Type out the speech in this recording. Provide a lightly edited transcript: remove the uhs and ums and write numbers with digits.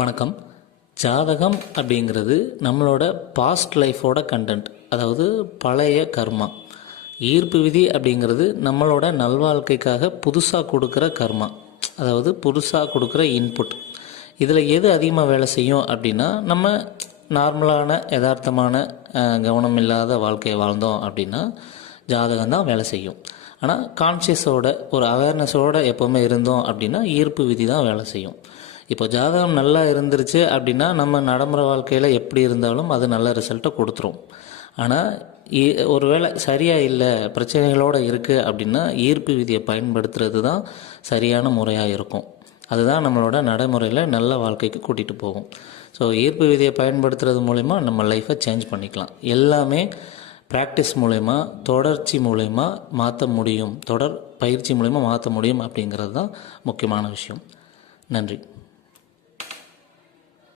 வணக்கம். ஜாதகம் அப்படிங்கிறது நம்மளோட பாஸ்ட் லைஃபோட கண்டென்ட், அதாவது பழைய கர்மா. ஈர்ப்பு விதி அப்படிங்கிறது நம்மளோட நல்வாழ்க்கைக்காக புதுசாக கொடுக்குற கர்மா, அதாவது புதுசாக கொடுக்குற இன்புட். இதில் எது அதிகமாக வேலை செய்யும் அப்படின்னா, நம்ம நார்மலான யதார்த்தமான கவனம் இல்லாத வாழ்க்கையை வாழ்ந்தோம் அப்படின்னா ஜாதகம் தான் வேலை செய்யும். ஆனால் கான்ஷியஸோட ஒரு அவேர்னஸோடு எப்போவுமே இருந்தோம் அப்படின்னா ஈர்ப்பு விதி தான் வேலை செய்யும். இப்போ ஜாதகம் நல்லா இருந்துருச்சு அப்படின்னா நம்ம நடைமுறை வாழ்க்கையில் எப்படி இருந்தாலும் அது நல்ல ரிசல்ட்டை கொடுத்துரும். ஆனால் ஒருவேளை சரியாக இல்லை, பிரச்சனைகளோடு இருக்குது அப்படின்னா ஈர்ப்பு விதியை பயன்படுத்துறது தான் சரியான முறையாக இருக்கும். அதுதான் நம்மளோட நடைமுறையில் நல்ல வாழ்க்கைக்கு கூட்டிகிட்டு போகும். ஸோ ஈர்ப்பு விதியை பயன்படுத்துறது மூலிமா நம்ம லைஃப்பை சேஞ்ச் பண்ணிக்கலாம். எல்லாமே ப்ராக்டிஸ் மூலயமா, தொடர்ச்சி மூலயமா மாற்ற முடியும். தொடர் பயிற்சி மூலயமா மாற்ற முடியும் அப்படிங்கிறது தான் முக்கியமான விஷயம். நன்றி.